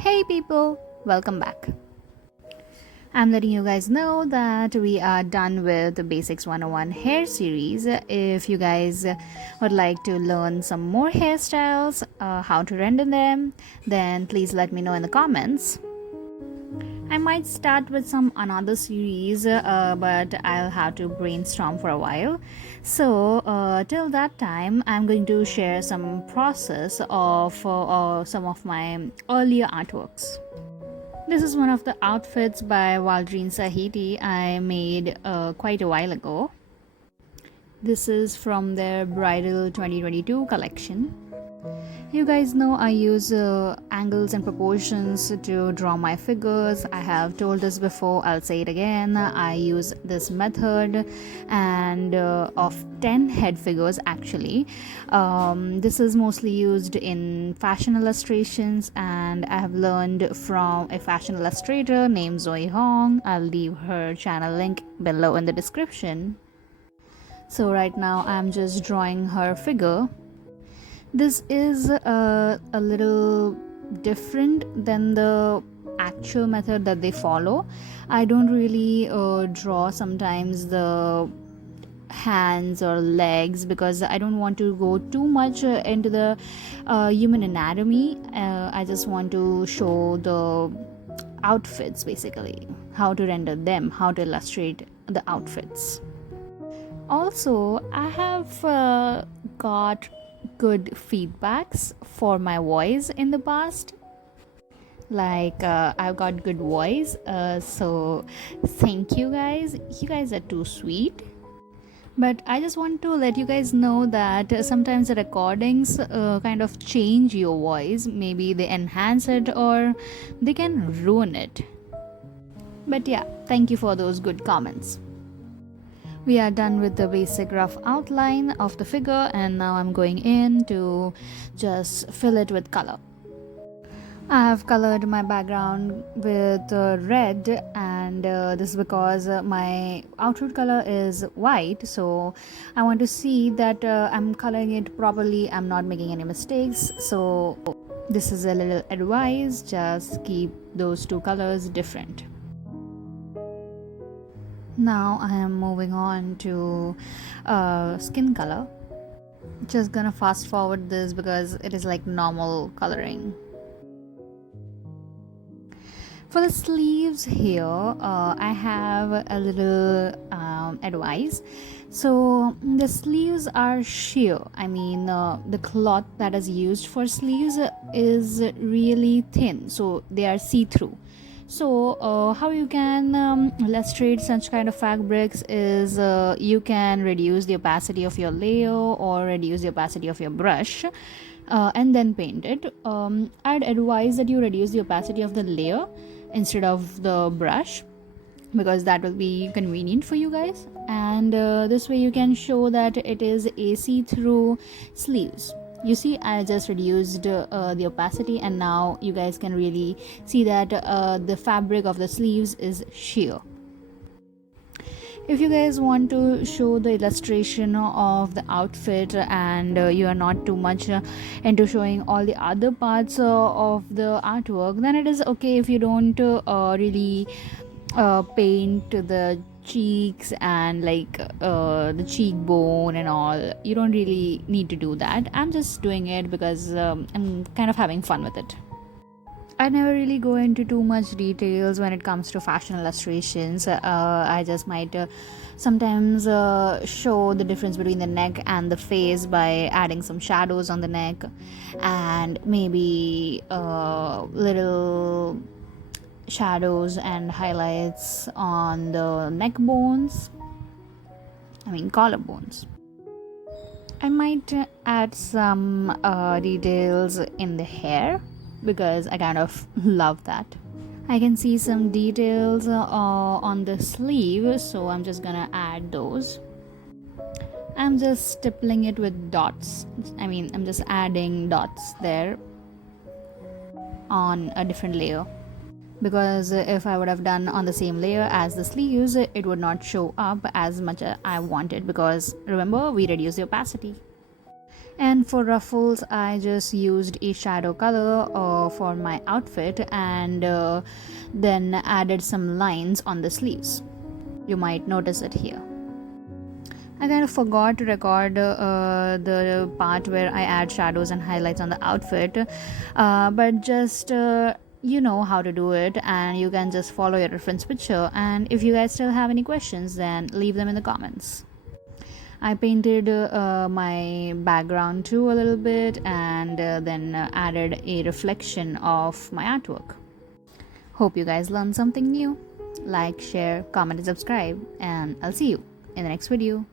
Hey people, welcome back. I'm letting you guys know that we are done with the Basics 101 hair series. If you guys would like to learn some more hairstyles, how to render them, then please let me know in the comments. I might start with some another series, but I'll have to brainstorm for a while. So till that time, I'm going to share some process of some of my earlier artworks. This is one of the outfits by Valdrin Sahiti I made quite a while ago. This is from their Bridal 2022 collection. You guys know I use angles and proportions to draw my figures. I have told this before, I'll say it again. I use this method and of 10 head figures actually. This is mostly used in fashion illustrations, and I have learned from a fashion illustrator named Zoe Hong. I'll leave her channel link below in the description. So right now I'm just drawing her figure. This is a little different than the actual method that they follow. I don't really draw sometimes the hands or legs because I don't want to go too much into the human anatomy. I just want to show the outfits, basically how to render them, how to illustrate the outfits. Also, I have got good feedbacks for my voice in the past. Like I've got good voice, so thank you guys. You guys are too sweet. But I just want to let you guys know that sometimes the recordings kind of change your voice. Maybe they enhance it or they can ruin it. But yeah, thank you for those good comments. We are done with the basic rough outline of the figure, and now I'm going in to just fill it with color. I have colored my background with red, and this is because my outfit color is white, so I want to see that I'm coloring it properly, I'm not making any mistakes. So this is a little advice, just keep those two colors different. Now I am moving on to skin color. Just gonna fast forward this because it is like normal coloring. For the sleeves here, I have a little advice. So the sleeves are sheer. I mean, the cloth that is used for sleeves is really thin, so they are see-through. So how you can illustrate such kind of fabrics is you can reduce the opacity of your layer or reduce the opacity of your brush and then paint it. I'd advise that you reduce the opacity of the layer instead of the brush, because that will be convenient for you guys, and this way you can show that it is a see-through sleeves. You see, I just reduced the opacity, and now you guys can really see that the fabric of the sleeves is sheer. If you guys want to show the illustration of the outfit and you are not too much into showing all the other parts of the artwork, then it is okay if you don't really paint the cheeks and like the cheekbone and all. You don't really need to do that. I'm just doing it because I'm kind of having fun with it. I never really go into too much details when it comes to fashion illustrations. I just might sometimes show the difference between the neck and the face by adding some shadows on the neck and maybe little shadows and highlights on the neck bones, collarbones. I might add some details in the hair because I kind of love that. I can see some details on the sleeve, so I'm just gonna add those. I'm just stippling it with dots. I'm just adding dots there on a different layer, because if I would have done on the same layer as the sleeves, it would not show up as much as I wanted, because remember, we reduced the opacity. And for ruffles, I just used a shadow color for my outfit, and then added some lines on the sleeves. You might notice it here. I kind of forgot to record the part where I add shadows and highlights on the outfit, but just you know how to do it, and you can just follow your reference picture. And if you guys still have any questions, then leave them in the comments. I painted my background too a little bit, and then added a reflection of my artwork. Hope you guys learned something new. Like, share, comment, and subscribe, and I'll see you in the next video.